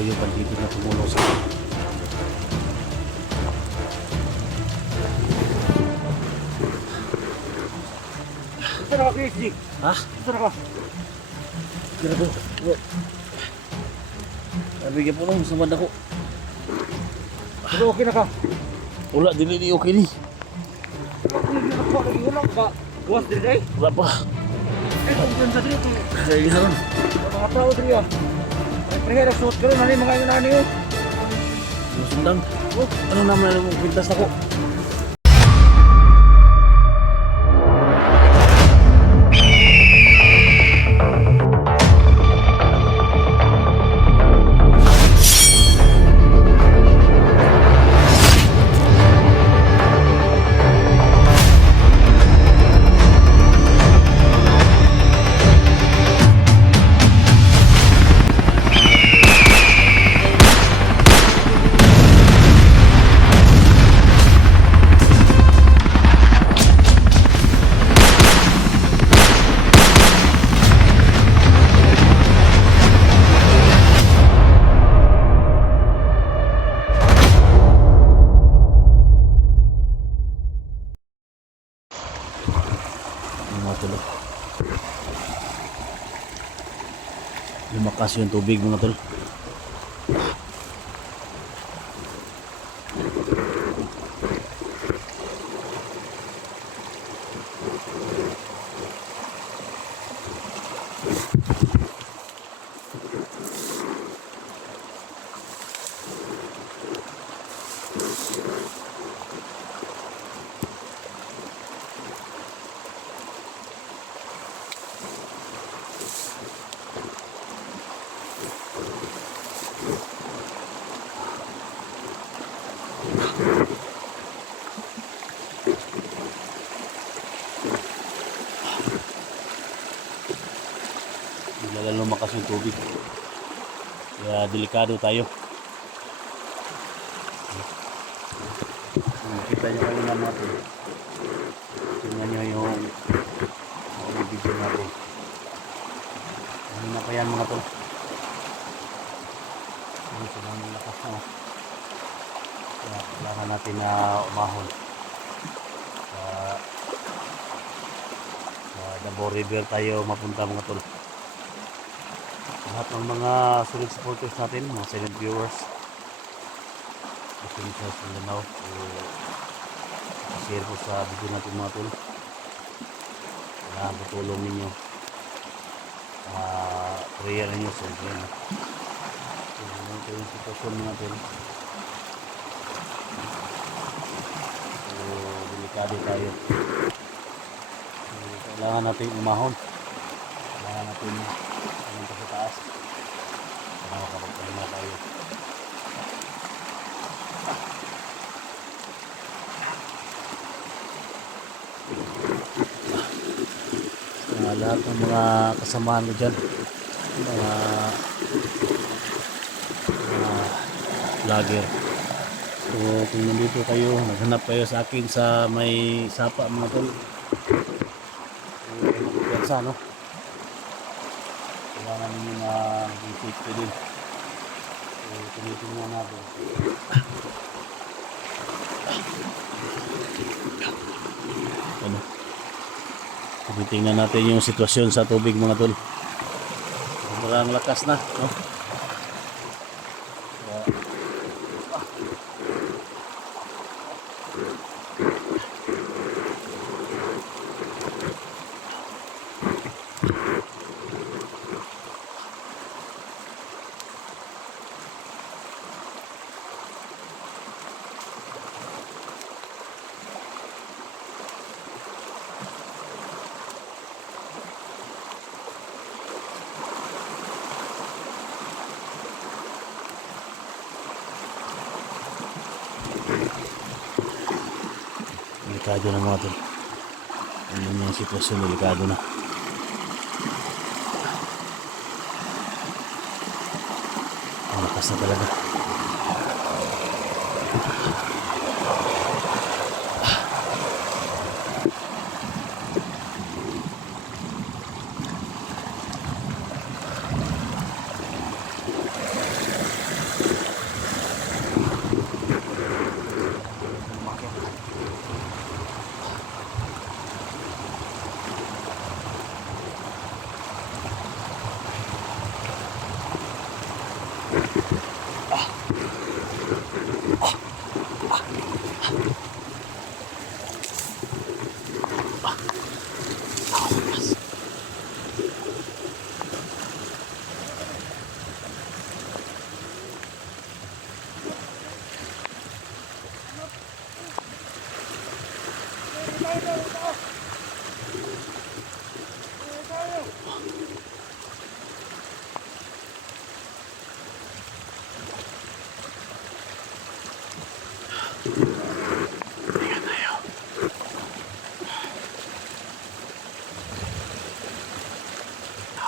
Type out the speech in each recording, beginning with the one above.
yung bandito na tumulong sa akin. Saan ka, KSG? Ha? Saan ka? Grabe. Nabigyan po nung samad ako. Pero okay na ka? Wala, dili okay ni. Wala ka. Gawas din ay? Wala pa. Eh, kung dyan sa dito. Sige na ron. Mga tao dito ah. May suot ka rin. Ano yung mga yun na ano yun? Sundang. Ano naman na mong pintas ako? Lumakas yung tubig mga tol. Bigla lumakas yung tubig. Kaya delikado tayo. Makita nyo kanina natin. Tingnan nyo yung video natin. Kanina pa yan mga tol. Ano silang lakas na. Kaya kailangan natin na umahon. Sa Davao River tayo mapunta mga tol. Lahat ng mga solid supporters natin, mga silent viewers, gusto nyo sa Mindanao, share po sa video natin mga tol. Kailangan po tulong ninyo, prayer ninyo siyempre. Ito yung sitwasyon natin, so delikado tayo. So, kailangan natin umahon, kailangan natin pumunta sa taas para makapagpahinga tayo. Lahat ng mga kasamahan ko dyan, mga vlogger, so kung nandito kayo, naghanap kayo sa akin sa may sapa mga tol, so no? Kailangan ninyo na i-take ko din. So, tinitingnan natin. Ano? Tinitingnan natin yung sitwasyon sa tubig mga tol. Sobrang lakas na, no? Delikado na mga tol. Ano yung sitwasyon, delikado na. Ang lakas na talaga.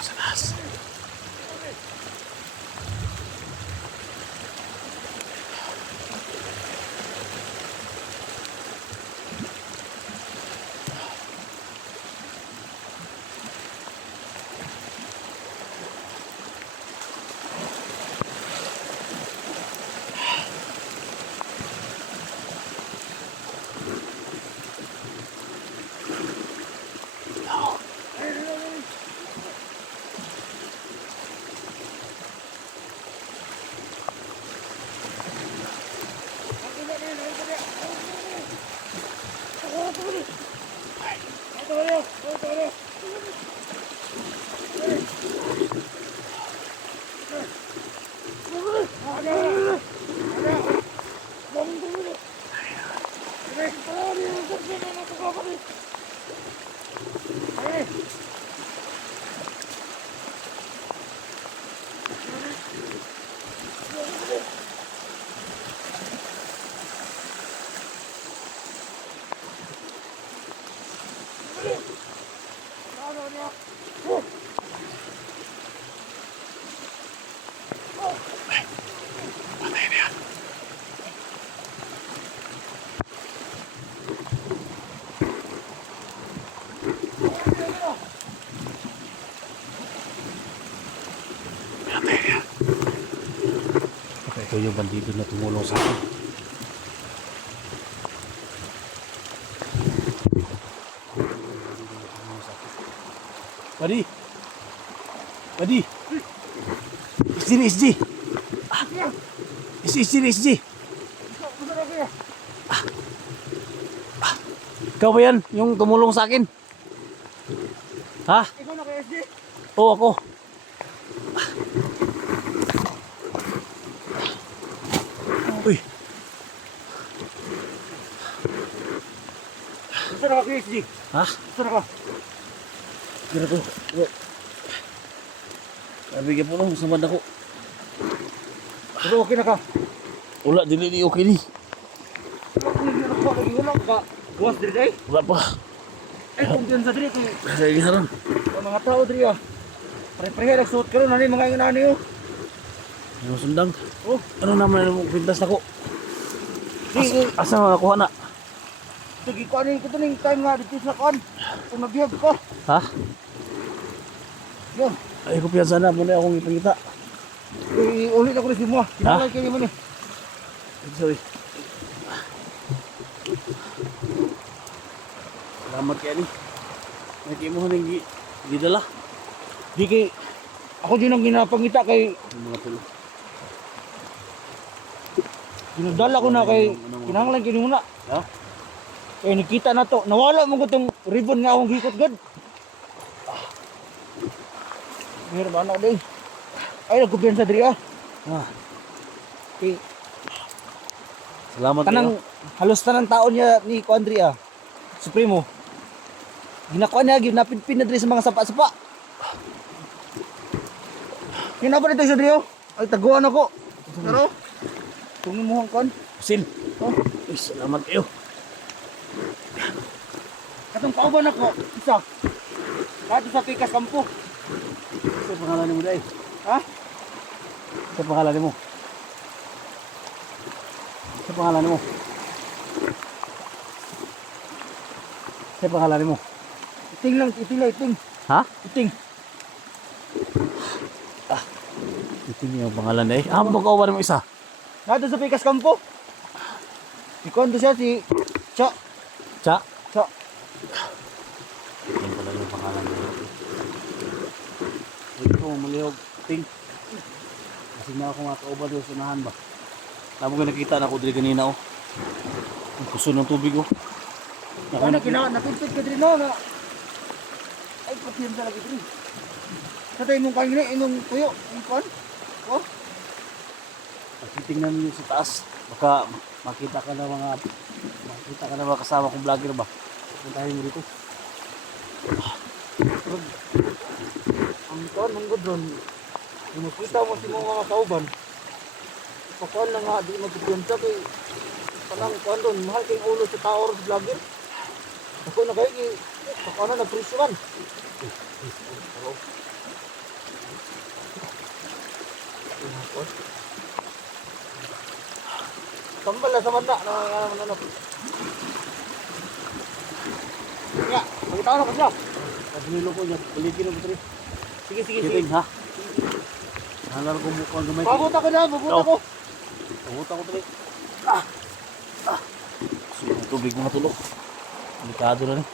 Sa taas. Ito yung bandido na tumulong sa akin. Buddy! Buddy! SG! SG! Ikaw ba yan? Yung tumulong sa akin? Ha? Ikaw na kay SG? Oo, ako. Uy, Gusto na ka kay SG? ha? Gusto na ka? Gila ko. Nabigyan po lang, samad ako. Pero okay na ka? Wala, dili okay ni. Wala ka. Buwas diri day? Wala pa. Ay, kumpiyansa diri kay Kasi haron. ang mga tao diri ah. Pare-pareha nagsuot karon ani mga inani oh. Ano sundang? Oh, Ano naman yung pintas na ko? di Asa mga kuha na? sige ko ani ko ning time nga dito sa kan. Kung nabihag ka. Ha? Yo, Ay, kumpiyansa na. Muna akong ipangita. ulit ako rin si mo. Kinalay kayo mo ni. Sorry. Salamat kaya ni. May mo haning gidala. Di kay ako din ang ginapangita kay Yung mga tulo. ginadala ko na kay kinahanglan kini muna. Ha? Kaya nakita na to. Nawala mo ko tong ribbon nga akong hikot gud. Meron ba anak din? Ay, nagkumpiyansa diri ah. Ah, Kay salamat kanang halos tanang taon niya ni Kuandri ah. Supremo. Ginakuha niya, ginapinpin na diri sa mga sapa-sapa. Yun na ba dito sa Drio? Ay, taguan ako. Pero, kung imuhang kon. Sil. Oh, Uy, salamat kayo. katong pauban ako. Isa. Kato sa Pikas Kampo. Sa pangalan mo dai. Ha? Sa pangalan mo. Sa pangalan mo. Sa pangalan mo. Iting lang, iting. Ha? Iting. Ito yung pangalan dai. Ah, magkawan mo isa. Kato sa Pikas Kampo. Si Kondo siya, si Cha. Cha. Cha. Yan pala yung pangalan mo. Ito, malihog. Ting. Kasi na ako mga kauban doon sa unahan ba. Tama ko nakita na ako dili kanina oh. Ang puso ng tubig oh. Ako Ano nakita. napinpit ka din no, na. Ay, patiyan sa lagi diri. Sa tayo mong kanina, inong tuyo. Yung kon. Oh, Kasi tingnan niyo sa taas. Baka makita ka na mga kasama kong vlogger ba. Puntahin mo dito. ang kon, ang gudron. Kung makita mo si mga kauban, pakuan lang nga, di magpipiyansa kay kanang kuan doon, mahal kayong ulo sa tao sa vlogger. Ako na kayo, pakuan na nagpresyo man. Tambal na sa banda. Ano. Ya, magkita na ko siya. Pagmilo ko niya, ulitin mo 3. Sige. Kiting ha. Halar ko mukha gamay. Babot ako na, babot ako. Pabuta ko 3. Sino tubig mga tulog. Delikado na ni.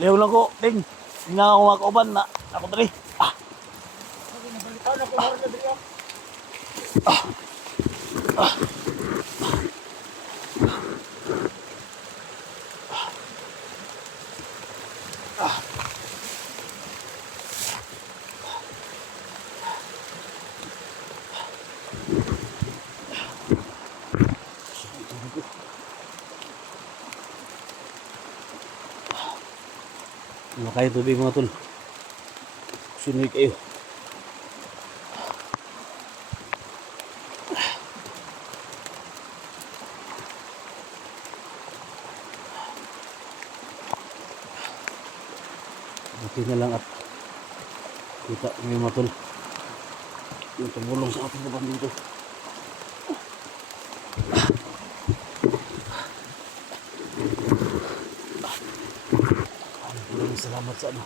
Lihaw lang ko, Ting. Hindi na ako makauban na. Ako 3. Nabalita na ko na diri. Ano kayo tubig mga tol? Sunoy kayo. Buti na lang at kita may mga tol. Yung tumulong sa ating kaban dito. Maraming salamat sa ano.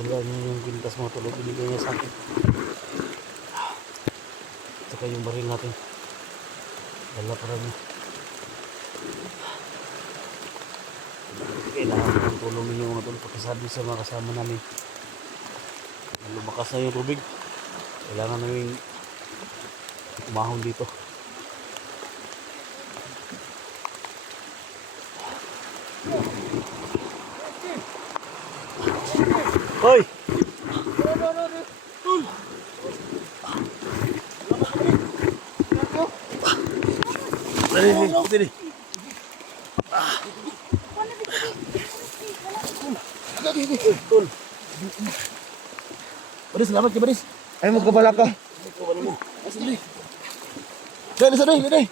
Dala niya yung pintas mga tulog. Binigay niya sa akin. Saka yung baril natin. Dala para niya. Kailangan ng tulong ninyo mga tulog. Pakisabi sa mga kasama namin. Lumakas na yung tubig. Kailangan namin umahon dito. Hoy! Dali, dali. Tol. Baris, selamat ya Baris. Ay magkabala ka. Dali, dali, dali.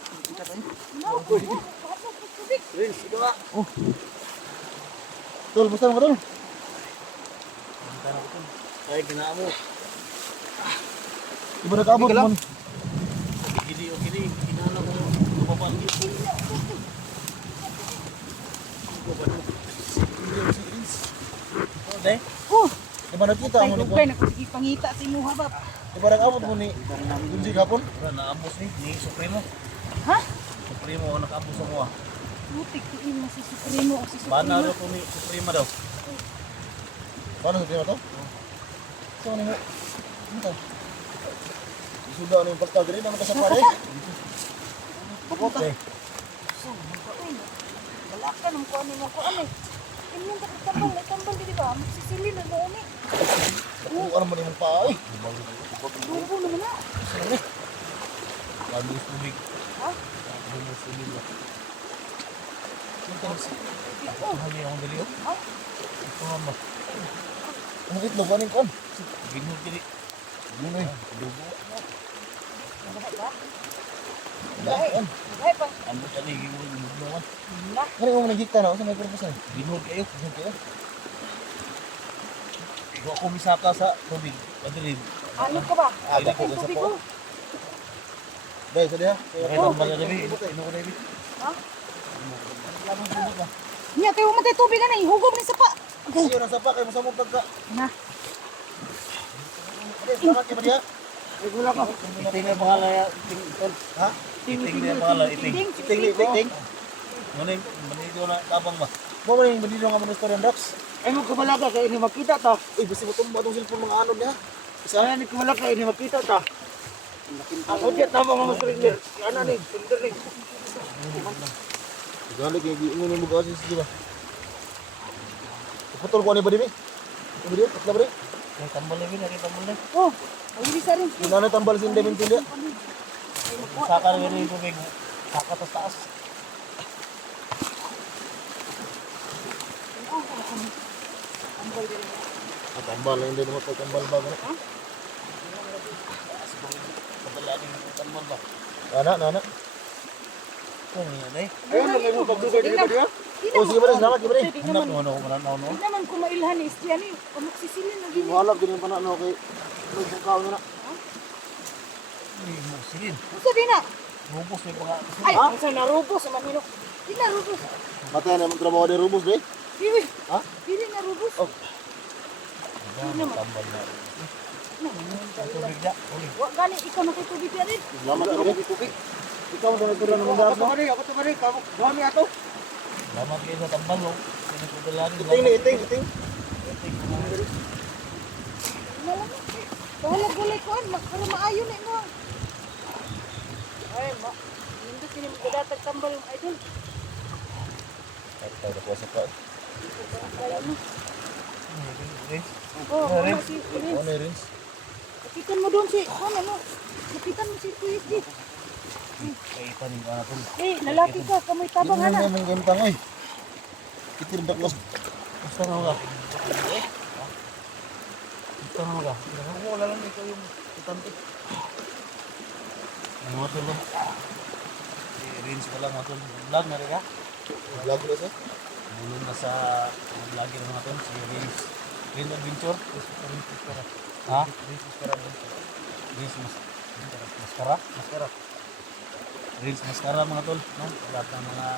Prince, ito nga. Tol, basta mo tol. Ay, ginaa mo. Iba nag-abot man. Gini. Kinala ko yung kapapal. Diba nakita Ay, mo ni dugay na kung sige pangita si Muha ba? Diba nag-abot mo ni Dunjig hapon? Naambos ni Supremo. Ha? Supremo ang nakaambos sa mga. Butik ko na si Supremo o si Bana Supremo. ro to ni Supremo daw. Paano sa tingin mo to? So, ano mo? Ano to? Isuda ano yung pagka ganun naman ka sa pare? Bakot eh. So, uy, wala ka nung kuha mo ko ano eh. Inyong tambal, may tambal di ba? Magsisili na noon eh. Kung ano man yung paa eh. Lubo naman na. Labos tubig. Ha? Labos tubig. Oh, Hali akong dali. ha? Ito nga ba? Ang itlog, ano yung kon? Binuhod kini. Ano eh? Dugo. Magahay ba? Dahil. Magahay pa. Ambot ani giwol ginuhod. Na. Ano yung nagigta na? Sa may purpose na? Binuhod kayo. Ano kaya? Ikaw ako misaka sa tubig. Padrid. Ano ka ba? Aga. Ang tubig ko. Dahil, sa diha? Nakita mo ba na David? Ino ko David. Ha? Labos tubig ba? Nya kayo matay tubig na hugom ni sapa. Iyo na sapa, kayo masamog pagka. Na. Salamat kayo ba diha? Regula ka. Iting na pangalan ya. Iting. Ha? Iting na pangalan. Iting. Iting, iting. Muning. Manito na tabang ba? Mo man yung bandilo nga mga storyan Dax. Ay mo kabalaga kay ini makita ta. Uy, basta mo tumba itong cellphone mga ano niya. Sana ni kabalaga kay ini makita ta. Ako diya tama mga stringer. Ano ni? Stringer ni. Galik yung giingon yung bukas di ba? Putol ko ano ba din eh? Ano ba din? Patla ba din? Ay tambal lagi na tambal na. Oh, ay di sa rin. Yung nanay tambal sin Devin Tulia. Saka na rin tubig. Saka tas taas. Tambal lang din mo tambal ba gani? Kabala ni tambal ba? Nana. Ayun lang kayo pagdugay dito ba? Di Oh, sige ba rin, salamat, Gibre. Di naman, Ano, ano? di naman kumailhan is yan eh. O magsisilin na gini. Wala, ganyan pa na, ano, kay... Ano, yung kao na na. Usa di na. Rubos, may mga... Ay, usa na rubos sa manino. Di na rubos. Matay na yung trabaho ni Rubos, eh. Dili. Ha? Dili na rubos. Oh. Di naman. Tambal na. Wa gani ikaw na kay tubig yan eh. Salamat, Gibre. Ikaw na nagtula ng mga Ako tumari, ako tumari. Buhami ato. Salamat kayo sa tambal, no? Pinagpudalanin. Iting ni, iting. Malam. Bahala gulay ko an para maayo na mo. Ay, ma. Nindot kini magdatag tambal ang idol. Ay, tayo na po sa kao. Kaya mo. Oh, ano si Prince? Ano yung rins? Lapitan mo doon si, ano, lapitan mo si PSG. Kaitan yung anatol. Eh, lalaki ka, kamoy tabang Hindi ana. mo yung gantang, oy. Itir baklas. Gusto na mga. Gusto na mga. Wala lang ikaw yung kitante. Ang mga tol, no? Si Rins pa lang mga tol. Vlog na rin ka? Vlog na siya. Bulong na sa vlog ng mga tol. Si Rins. Rins Adventure. Ha? Rins Mascara. Rins Mascara mga tol. No? Lahat ng mga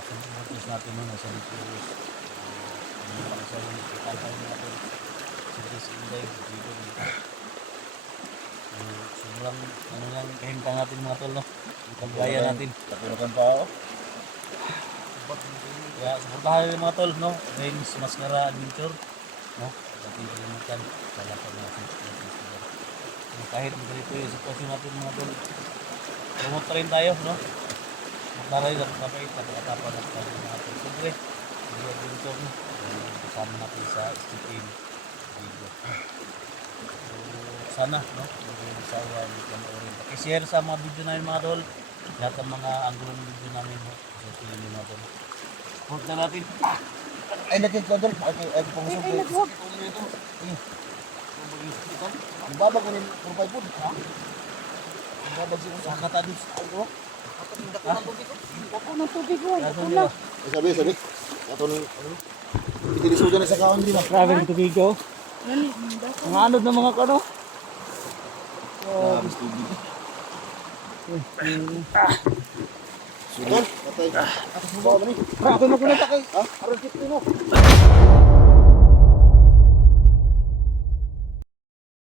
supporters natin no? Nasa Rins. Mga sa kita mga tol. Si Rins Inday. Sobrang ano lang kahintang natin mga tol no. Ipagaya natin. Tapunakan pa ako. Kaya suportahan rin mga tol no. Rins Mascara Adventure no. Pati kalimutan wala pa natin. Kahit ganito yung sitwasyon natin mga tol. Promote rin tayo no. Magtaray sa kapait na pagkatapa na tayo mga tol. Siyempre, hindi adventure no. Kasama natin sa STPN video. Sana no, hindi sawa ni panoorin. Paki-share sa mga video namin mga tol. Lahat ng mga anggulo ng video namin no. Sa tingin niyo mga tol. Support na natin. Ay, nakik ka doon. Ay, pangusog. Ay, naghuwag. Ibabag ko rin profile food. Ha? Ibabag siya. Sa katadis. Ako ng tubig ko, ako lang. Sabi. Ato nung... Itilisugan na sa kaon din. Grabe ng tubig ko. Nani, Mga anod ng mga kano. Mas tubig. Sudan. Patay. Ako subaw ba ni? Grabe mo kinata kay. Aron kit mo.